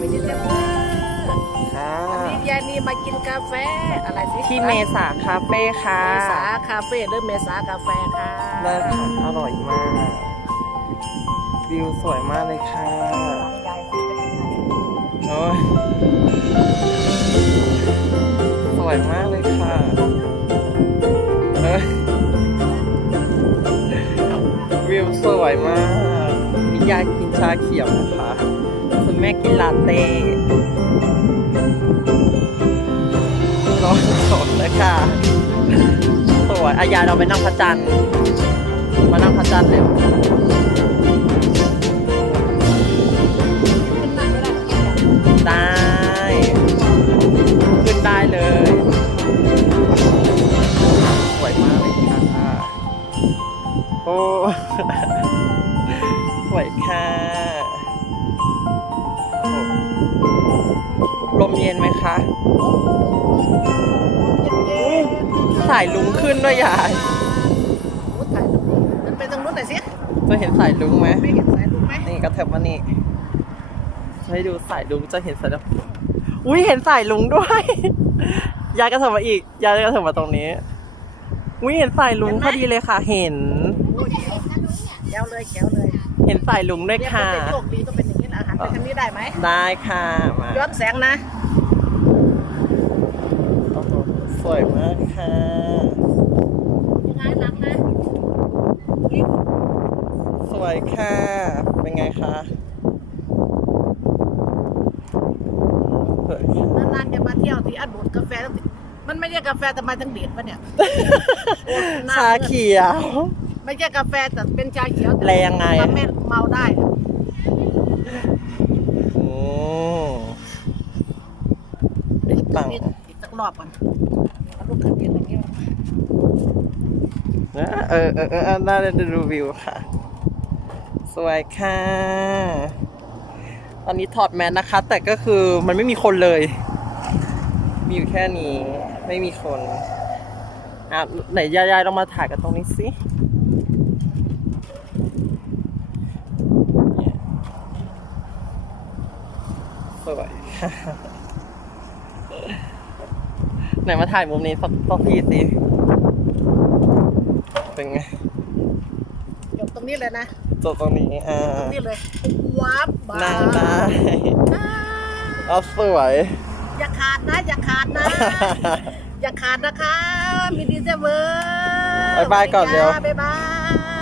มินิเซเวอร์ค่ะวันนี้ยายนีมากินกาแฟอะไรสิที่เมษาคาเฟ่ค่ะเมษาคาเฟ่หรือเมษากาแฟค่ะเลิศค่ะอร่อยมากวิวสวยมากเลยค่ะยายเป็นยังไงโอ้ยสวยมากเลยค่ะเอ้ยวิวสวยมากมียายกินชาเขียวนะคะ คุณแม่กินลาเต้ร้อนสดเลยค่ะ สวยอายาเราไปนั่งพระจันทร์ มานั่งพระจันทร์เร็วได้ ขึ้นได้เลย สวยมากเลยค่ะโอ้ สวยค่ะ ลมเย็นไหมคะเย็นสายลุงขึ้นด้วยยายๆพูดถ่ายตรงนี้มันไปตรงนู้นหน่อยสิจะเห็นสายลุงไหมไม่เห็นสายลุงไหมนี่กระเถิบมานี่ให้ดูสายลุงจะเห็นสายลุงอุ้ยเห็นสายลุงด้วย ยายกระเถิบมาอีก ยายกระเถิบมาตรงนี้อุ้ยเห็นสายลุงพอดีเลยค่ะ เห็นโอ้ยแก้วเลยแก้วเลย เห็นสายลุงด้วยเนี่ยค่ะนจะโชคดีก็เป็นอย่างนี้นะอาหาร ไปทางนี้ได้ไหมได้ค่ะมาย้อนแสงนะโอ้โหสวยมากค่ะยังไงหลังนะสวยค่ะ เป็นไงคะสวยค่ะนานๆจะมาเที่ยวที่อัดบูดกาแฟตั้งแต่มันไม่ใช่กาแฟแต่มาทั้งเดดปะเนี่ยโอ้หน้ชาเขียว ไม่ใช่กาแฟแต่เป็นชาเขียวแต่แรงไงทำให้เมาได้ อืม เด็กปังอีกสักรอบก่อนเอาลูกขึ้นยืนอย่างนี้นะเออเออเออน่าจะดูวิวค่ะ สวยค่ะ ตอนนี้ถอดแมสนะคะ แต่ก็คือมันไม่มีคนเลย มีอยู่แค่นี้ ไม่มีคนอะไหนยายๆลองมาถ่ายกันตรงนี้สิเนี่ยสวยค่ะ ไหนมาถ่ายมุมนี้สักสักทีสิเป็นไงจบตรงนี้เลยนะจบตรงนี้อ่าตรงนี้เลยวับบ้านั่งได้อ่าเอาสวย อย่าขาดนะ อย่าขาดนะ อย่าขาดนะคะ มีดีเซเวอร์บ๊ายบายก่อนเร็วบ๊ายบาย